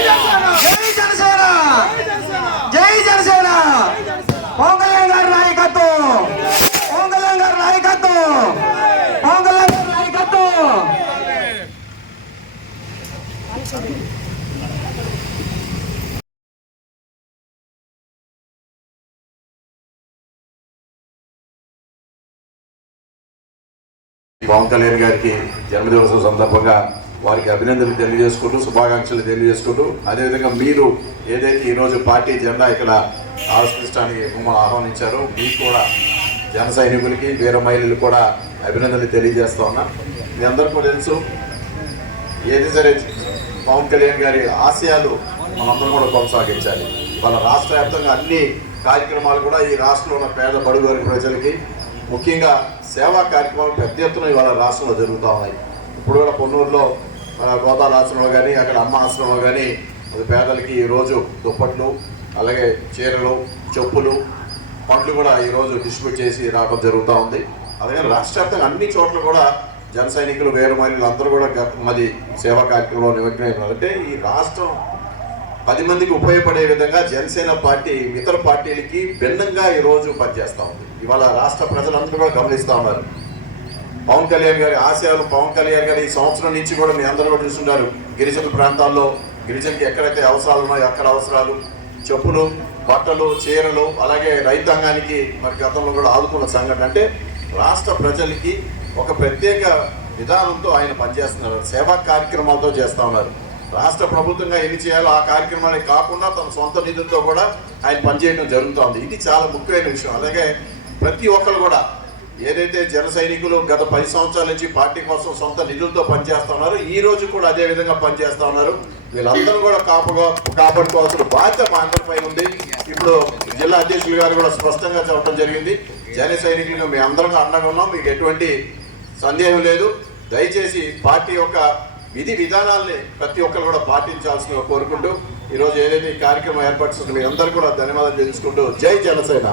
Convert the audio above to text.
జై జనసేన జై జనసేన పవన్ గారి నాయకత్వం పవన్ గారి నాయకత్వం పవన్ గారి నాయకత్వం పవన్ కళ్యాణ్ గారికి జన్మదివసం సందర్భంగా వారికి అభినందనలు తెలియజేసుకుంటూ శుభాకాంక్షలు తెలియజేసుకుంటూ అదేవిధంగా మీరు ఏదైతే ఈరోజు పార్టీ జెండా ఇక్కడ ఆవిష్కరించడానికి మమ్మల్ని ఆహ్వానించారో మీకు కూడా జన సైనికులకి వీర మహిళలు కూడా అభినందనలు తెలియజేస్తా ఉన్నా. మీ అందరికీ తెలుసు ఏది సరే పవన్ కళ్యాణ్ గారి ఆశయాలు మనందరం కూడా కొనసాగించాలి. వాళ్ళ రాష్ట్ర వ్యాప్తంగా అన్ని కార్యక్రమాలు కూడా ఈ రాష్ట్రంలో ఉన్న పేద బడుగు వర్గ ప్రజలకి ముఖ్యంగా సేవా కార్యక్రమాలు పెద్ద ఎత్తున ఇవాళ రాష్ట్రంలో జరుగుతూ ఉన్నాయి. ఇప్పుడు కూడా పొన్నూరులో మన గోపాల ఆశ్రమంలో కానీ అక్కడ అమ్మ ఆశ్రమంలో కానీ అది పేదలకి ఈరోజు దుప్పట్లు అలాగే చీరలు చెప్పులు పండ్లు కూడా ఈరోజు డిస్ట్రిబ్యూట్ చేసి రావడం జరుగుతూ ఉంది. అలాగే రాష్ట్ర వ్యాప్తంగా అన్ని చోట్ల కూడా జన సైనికులు వేరు మహిళలు అందరూ కూడా మరి సేవా కార్యక్రమంలో నిమగ్నమై అంటే ఈ రాష్ట్రం పది మందికి ఉపయోగపడే విధంగా జనసేన పార్టీ ఇతర పార్టీలకి భిన్నంగా ఈరోజు పనిచేస్తూ ఉంది. ఇవాళ రాష్ట్ర ప్రజలందరూ కూడా గమనిస్తూ ఉన్నారు. పవన్ కళ్యాణ్ గారి ఆశయాలు పవన్ కళ్యాణ్ గారి ఈ సంవత్సరం నుంచి కూడా మీ అందరూ కూడా చూస్తుంటారు. గిరిజన ప్రాంతాల్లో గిరిజనకి ఎక్కడైతే అవసరాలు ఉన్నాయో అక్కడ అవసరాలు చెప్పులు బట్టలు చీరలు అలాగే రైతాంగానికి మరి గతంలో కూడా ఆదుకున్న సంఘటన. అంటే రాష్ట్ర ప్రజలకి ఒక ప్రత్యేక విధానంతో ఆయన పనిచేస్తున్నారు. సేవా కార్యక్రమాలతో చేస్తా ఉన్నారు. రాష్ట్ర ప్రభుత్వంగా ఎన్ని చేయాలో ఆ కార్యక్రమాలే కాకుండా తన సొంత నిధులతో కూడా ఆయన పనిచేయడం జరుగుతోంది ఇది చాలా ముఖ్యమైన విషయం. అలాగే ప్రతి ఒక్కరు కూడా ఏదైతే జన సైనికులు గత పది సంవత్సరాల నుంచి పార్టీ కోసం సొంత నిధులతో పనిచేస్తున్నారు ఈ రోజు కూడా అదే విధంగా పనిచేస్తా ఉన్నారు వీళ్ళందరూ కూడా కాపుగా కాపాడుకోవాల్సిన బాధ్యత మా అందరిపై ఉంది. ఇప్పుడు జిల్లా అధ్యక్షులు గారు కూడా స్పష్టంగా చెప్పడం జరిగింది. జన సైనికులు మీ అందరం అండగా ఉన్నాం. మీకు ఎటువంటి సందేహం లేదు. దయచేసి పార్టీ యొక్క విధి విధానాల్ని ప్రతి ఒక్కరు కూడా పాటించాల్సిన కోరుకుంటూ ఈరోజు ఏదైతే ఈ కార్యక్రమం ఏర్పాటు మీ అందరూ కూడా ధన్యవాదాలు తెలుసుకుంటూ జై జనసేన.